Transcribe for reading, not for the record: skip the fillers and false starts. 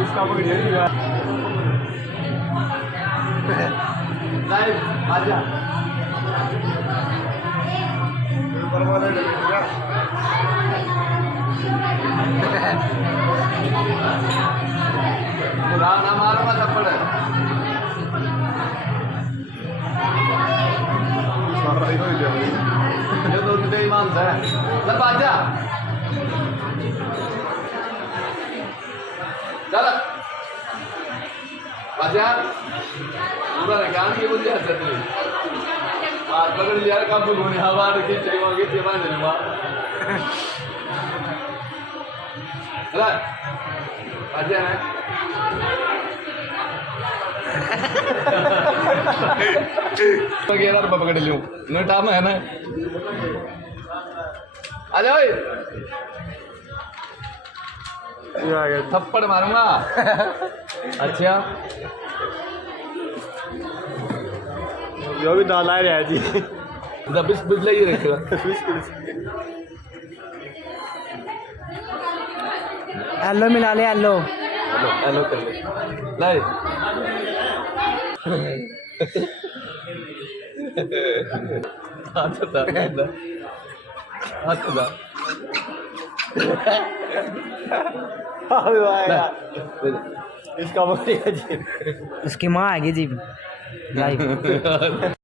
इसका पकड़िए आजा ना मारूंगा थप्पड़ ये तो तुझे ईमान है चल आजा चल आजा पूरा निकाल के बोल जाता है आज पकड़ लिया काम तो होने हवा के चाहिए चेमा नहीं हुआ अरे आजा ना तो पकड़ लूं नो टाइम है ना आ जाओ थप्पड़ मारूंगा अच्छा जो भी दाल आ रहा है जी दबिश बिजला ही रखेगा हेलो मिला ले हेलो हेलो हेलो कर ले लाई हाथ दा हाथ दा इसका बोलिए जी उसकी माँ आएगी जी लाइव